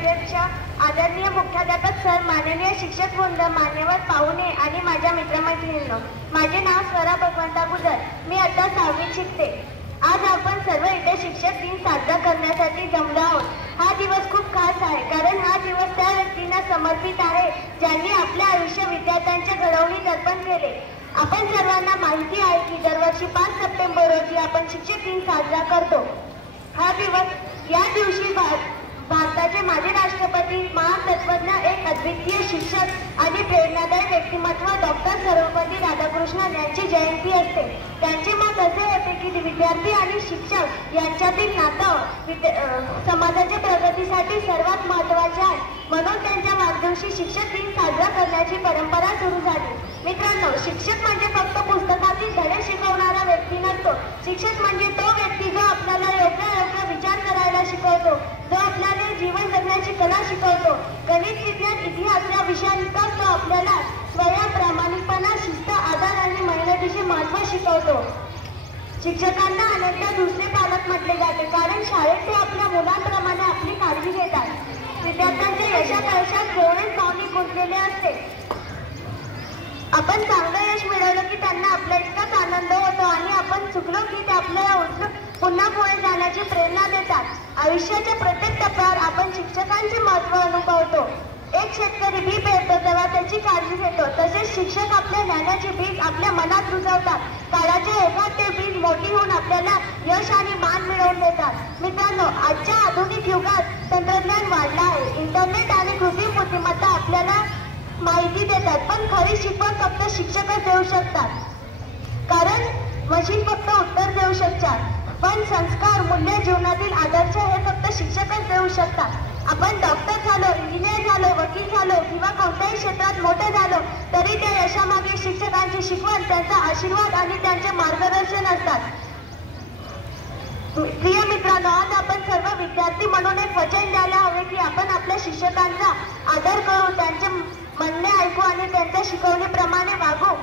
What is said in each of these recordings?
अध्यक्ष, आदरणीय मुख्याध्यापक सर, माननीय शिक्षक वृंद, मान्यवर पाहुणे आणि माझ्या मित्रमैत्रिणींनो, माझे नाव स्वरा भगवंता गुजर. मी आता 6वीत शिकते. आज आपण सर्व इथे शिक्षक दिन साजरा करण्यासाठी जमलो आहोत. हा दिवस खूप खास आहे, कारण हा दिवस त्या व्यक्तींना समर्पित आहे ज्यांनी आपले आयुष्य विद्यार्थ्यांच्या घडवणीत अर्पण केले. आपण सर्वांना माहिती आहे की दरवर्षी 5 सप्टेंबर रोजी आपण शिक्षक दिन साजरा करतो. हा दिवस, या दिवशी भारताचे माजी राष्ट्रपती, महान तत्वज्ञ, एक अद्वितीय शिक्षक आणि प्रेरणादायी व्यक्तिमत्व डॉक्टर सर्वपल्ली राधाकृष्णन यांची जयंती असते. त्यांचे मत असे होते की विद्यार्थी आणि शिक्षक यांच्यातील नातं समाजाच्या प्रगतीसाठी सर्वात महत्त्वाचे आहे. म्हणून त्यांच्या मार्गदर्शी शिक्षक दिन साजरा करण्याची परंपरा सुरू झाली. मित्रांनो, शिक्षक म्हणजे फक्त पुस्तकातील धडे शिकवणारा व्यक्ती नसतो. शिक्षक म्हणजे तो व्यक्ती जो आपल्याला योग्य विचार करायला शिकवतो, जो आपल्याला जीवन जगण्याची कला शिकवतो. गणित, विज्ञान, इतिहास या विषयांचा तो आपल्याला स्वयं, प्रामाणिकपणा, शिस्त, आदर आणि मेहनतीचे महत्त्व शिकवतो. शिक्षकांना अनेकदा दुसरे पालक म्हटले जाते, कारण शाळेत ते आपल्या मुलांप्रमाणे आपली काळजी घेतात. विद्यार्थ्यांच्या यशात जेवढेच भावनिक गुंतलेले असते. आपण चांगलं यश मिळवलं की त्यांना आपल्या इतकाच आनंद होतो आणि आपण चुकलो की ते आपल्याला उचलून पुन्हा पुढे जाण्याची प्रेरणा देतात. आयुष्याच्या प्रत्येक टप्प्यावर आपण शिक्षकांचे महत्त्व अनुभवतो. एक शेतकरी बी पेरतो तेव्हा त्याची काळजी घेतो, तसेच शिक्षक आपल्या ज्ञानाचे बीज आपल्या मनात रुजवतात. काळाच्या ओघात ते बीज मोठी होऊन आपल्याला यश आणि मान मिळवून देतात. मित्रांनो, आजच्या आधुनिक युगात तंत्रज्ञान वाढलं आहे. इंटरनेट आणि कृत्रिम बुद्धिमत्ता आपल्याला माहिती देतात, पण खरी शिकवण फक्त शिक्षकच देऊ शकतात. कारण मशीन फक्त उत्तर देऊ शकतात, पण संस्कार, मूल्य, जीवनातील आदर्श हे फक्त शिक्षकच देऊ शकतात. आपण डॉक्टर झालो, इंजिनियर झालो, वकील झालो किंवा कोणत्याही क्षेत्रात मोठे झालो तरी त्या यशामागे शिक्षकांची शिकवण, त्यांचा आशीर्वाद आणि त्यांचे मार्गदर्शन असतात. प्रिय मित्रांनो, आज आपण सर्व विद्यार्थी म्हणून एक वचन द्यायला हवे की आपण आपल्या शिक्षकांचा आदर करू, त्यांचे म्हणणे ऐकू आणि त्यांच्या शिकवणीप्रमाणे वागू.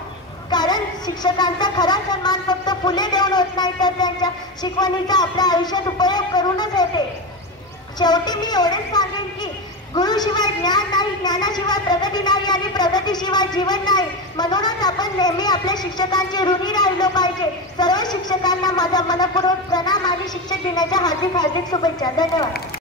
कारण शिक्षकांचा खरा सन्मान फक्त फुले देऊन होत नाही, तर त्यांच्या शिकवणीचा आपल्या आयुष्यात उपयोग करूनच होते. शेवटी मी एवढेच सांगेन की गुरुशिवाय ज्ञान नाही, ज्ञानाशिवाय प्रगती नाही आणि प्रगतीशिवाय जीवन नाही. म्हणूनच आपण नेहमी आपल्या शिक्षकांचे ऋणी राहिलो पाहिजे. सर्व शिक्षकांना माझा मनपूर्वक प्रणाम आणि शिक्षक दिनाच्या हार्दिक शुभेच्छा. धन्यवाद.